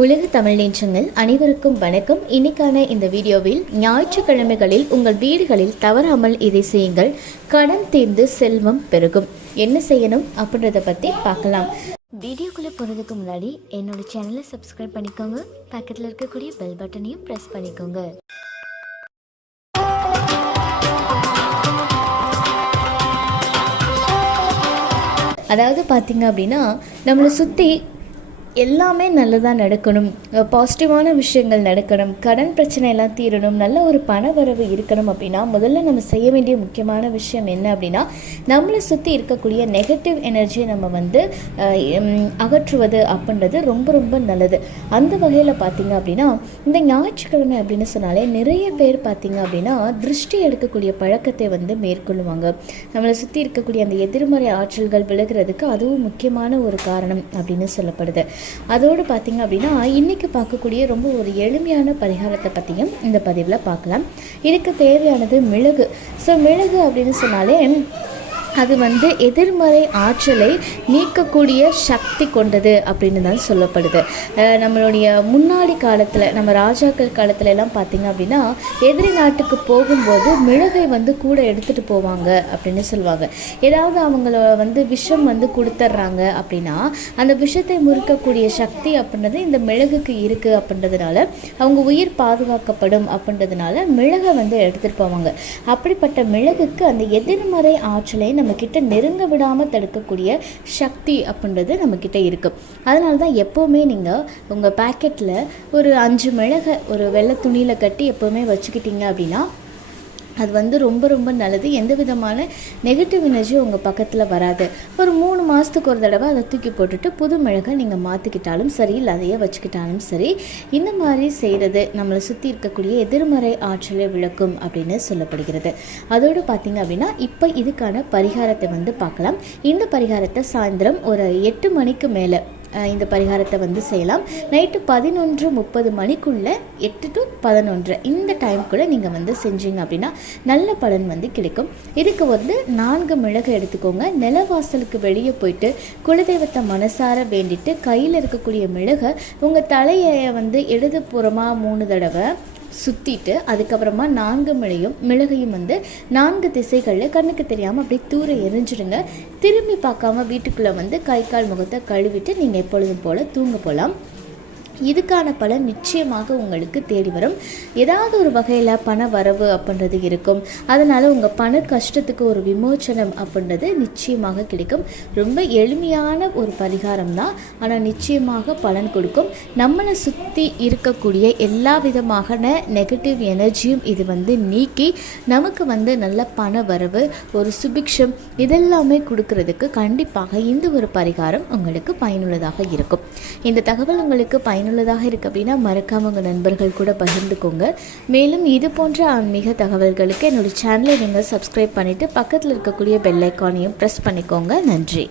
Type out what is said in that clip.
உலக தமிழ் நேற்றங்கள் அனைவருக்கும் வணக்கம். இன்னைக்கான இந்த வீடியோவில் ஞாயிற்றுக்கிழமைகளில் உங்கள் வீடுகளில் தவறாமல் இதை செய்யுங்கள். கடன் தீர்ந்து செல்வம் பெருகும். என்ன செய்யணும் அப்படின்றத பற்றி பார்க்கலாம். வீடியோக்குள்ளே போகிறதுக்கு முன்னாடி என்னோட சேனலை சப்ஸ்கிரைப் பண்ணிக்கோங்க. பக்கத்தில் இருக்கக்கூடிய பெல் பட்டனையும் ப்ரெஸ் பண்ணிக்கோங்க. அதாவது பார்த்தீங்க அப்படின்னா நம்மளை சுற்றி எல்லாமே நல்லதாக நடக்கணும். பாசிட்டிவான விஷயங்கள் நடக்கணும். கடன் பிரச்சனை எல்லாம் தீரணும். நல்ல ஒரு பண வரவு இருக்கணும் அப்படின்னா முதல்ல நம்ம செய்ய வேண்டிய முக்கியமான விஷயம் என்ன அப்படின்னா நம்மளை சுற்றி இருக்கக்கூடிய நெகட்டிவ் எனர்ஜியை நம்ம வந்து அகற்றுவது அப்படின்றது ரொம்ப ரொம்ப நல்லது. அந்த வகையில் பார்த்தீங்க அப்படின்னா இந்த ஞாயிற்றுக்கிழமை அப்படின்னு சொன்னாலே நிறைய பேர் பார்த்திங்க அப்படின்னா திருஷ்டி எடுக்கக்கூடிய பழக்கத்தை வந்து மேற்கொள்ளுவாங்க நம்மளை சுற்றி இருக்கக்கூடிய அந்த எதிர்மறை ஆற்றல்கள் விலகிறதுக்கு அதுவும் முக்கியமான ஒரு காரணம் அப்படின்னு சொல்லப்படுது. அதோடு பார்த்திங்க அப்படின்னா இன்னைக்கு பார்க்கக்கூடிய ரொம்ப ஒரு எளிமையான பரிகாரத்தை பற்றியும் இந்த பதிவில் பார்க்கலாம். இதுக்கு தேவையானது மிளகு. ஸோ மிளகு அப்படின்னு சொன்னாலே அது வந்து எதிர்மறை ஆற்றலை நீக்கக்கூடிய சக்தி கொண்டது அப்படின்னு தான் சொல்லப்படுது. நம்மளுடைய முன்னாடி காலத்தில் நம்ம ராஜாக்கள் காலத்துல எல்லாம் பார்த்தீங்க அப்படின்னா எதிரி நாட்டுக்கு போகும்போது மிளகை வந்து கூட எடுத்துகிட்டு போவாங்க அப்படின்னு சொல்லுவாங்க. ஏதாவது அவங்கள வந்து விஷம் வந்து கொடுத்துட்றாங்க அப்படின்னா அந்த விஷத்தை முறுக்கக்கூடிய சக்தி அப்படின்றது இந்த மிளகுக்கு இருக்குது அப்படின்றதுனால அவங்க உயிர் பாதுகாக்கப்படும் அப்படின்றதுனால மிளகை வந்து எடுத்துகிட்டு போவாங்க. அப்படிப்பட்ட மிளகுக்கு அந்த எதிர்மறை ஆற்றலை நம்ம நெருங்க விடாமல் தடுக்கக்கூடிய சக்தி அப்படின்றது நம்ம கிட்ட அதனால தான் எப்போவுமே நீங்கள் உங்கள் பேக்கெட்டில் ஒரு அஞ்சு மிளகை ஒரு வெள்ளை துணியில் கட்டி எப்போவுமே வச்சுக்கிட்டீங்க அப்படின்னா அது வந்து ரொம்ப ரொம்ப நல்லது. எந்த விதமான நெகட்டிவ் எனர்ஜி உங்கள் பக்கத்தில் வராது. ஒரு மூணு மாதத்துக்கு ஒரு தடவை அதை தூக்கி போட்டுட்டு புது மிளகை நீங்கள் மாற்றிக்கிட்டாலும் சரி இல்லை அதையே வச்சுக்கிட்டாலும் சரி இந்த மாதிரி செய்கிறது நம்மளை சுற்றி இருக்கக்கூடிய எதிர்மறை ஆற்றலை விளக்கும் அப்படின்னு சொல்லப்படுகிறது. அதோடு பார்த்தீங்க அப்படின்னா இப்போ இதுக்கான பரிகாரத்தை வந்து பார்க்கலாம். இந்த பரிகாரத்தை சாயந்தரம் ஒரு எட்டு மணிக்கு மேலே இந்த பரிகாரத்தை வந்து செய்யலாம். நைட்டு பதினொன்று முப்பது மணிக்குள்ளே எட்டு டு பதினொன்று இந்த டைம்குள்ளே நீங்கள் வந்து செஞ்சீங்க அப்படின்னா நல்ல பலன் வந்து கிடைக்கும். இதுக்கு வந்து நான்கு மிளகு எடுத்துக்கோங்க. நிலவாசலுக்கு வெளியே போயிட்டு குலதெய்வத்தை மனசார வேண்டிட்டு கையில் இருக்கக்கூடிய மிளகை உங்கள் தலையை வந்து இடது புறமாக மூணு தடவை சுற்றிட்டு அதுக்கப்புறமா நான்கு மிளையும் மிளகையும் வந்து நான்கு திசைகளில் கண்ணுக்கு தெரியாமல் அப்படியே தூர எரிஞ்சிடுங்க. திரும்பி பார்க்காம வீட்டுக்குள்ளே வந்து கை கால் முகத்தை கழுவிட்டு நீங்கள் எப்பொழுதும் போல் தூங்க போகலாம் இதுக்கான பலன் நிச்சயமாக உங்களுக்கு தேடி வரும். ஏதாவது ஒரு வகையில் பண வரவு அப்படின்றது இருக்கும். அதனால் உங்கள் பண கஷ்டத்துக்கு ஒரு விமோச்சனம் அப்படின்றது நிச்சயமாக கிடைக்கும். ரொம்ப எளிமையான ஒரு பரிகாரம் தான். ஆனால் நிச்சயமாக பலன் கொடுக்கும். நம்மளை சுற்றி இருக்கக்கூடிய எல்லா விதமான நெகட்டிவ் எனர்ஜியும் இது வந்து நீக்கி நமக்கு வந்து நல்ல பண வரவு ஒரு சுபிக்ஷம் இதெல்லாமே கொடுக்கறதுக்கு கண்டிப்பாக இந்த ஒரு பரிகாரம் உங்களுக்கு பயனுள்ளதாக இருக்கும். இந்த தகவல் உங்களுக்கு பயனுள்ளதாக இருக்கு அப்படின்னா மறக்காம உங்கள் நண்பர்கள் கூட பகிர்ந்துக்கோங்க. மேலும் இது போன்ற ஆன்மீக தகவல்களுக்கு என்னோட சேனலை நீங்கள் சப்ஸ்கிரைப் பண்ணிவிட்டு பக்கத்தில் இருக்கக்கூடிய பெல்லைக்கானையும் ப்ரெஸ் பண்ணிக்கோங்க. நன்றி.